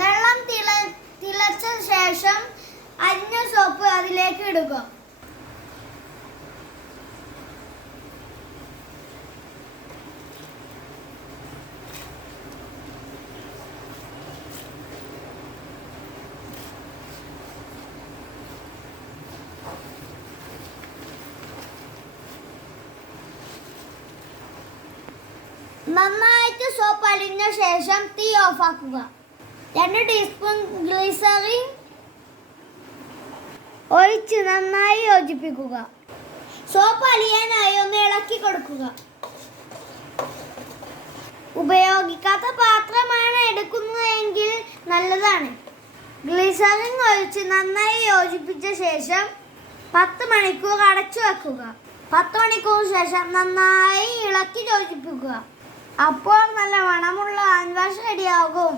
വെള്ളം തിളച്ച ശേഷം അരിഞ്ഞ സോപ്പ് അതിലേക്ക് ഇടുക. നന്നായിട്ട് സോപ്പ് അലിഞ്ഞ ശേഷം തീ ഓഫാക്കുക. 2 ടീസ്പൂൺ ഗ്ലിസറിൻ ഒഴിച്ച് നന്നായി യോജിപ്പിക്കുക. സോപ്പ് അലിയാനായി ഒന്ന് ഇളക്കി കൊടുക്കുക. ഉപയോഗിക്കാത്ത പാത്രമാണ് എടുക്കുന്നതെങ്കിൽ നല്ലതാണ്. ഗ്ലിസറിൻ ഒഴിച്ച് നന്നായി യോജിപ്പിച്ച ശേഷം 10 മണിക്കൂർ അടച്ചു വെക്കുക. 10 മണിക്കൂർ ശേഷം നന്നായി ഇളക്കി യോജിപ്പിക്കുക. അപ്പോൾ നല്ല മണമുള്ള ഹാൻഡ് വാഷ് റെഡിയാകും.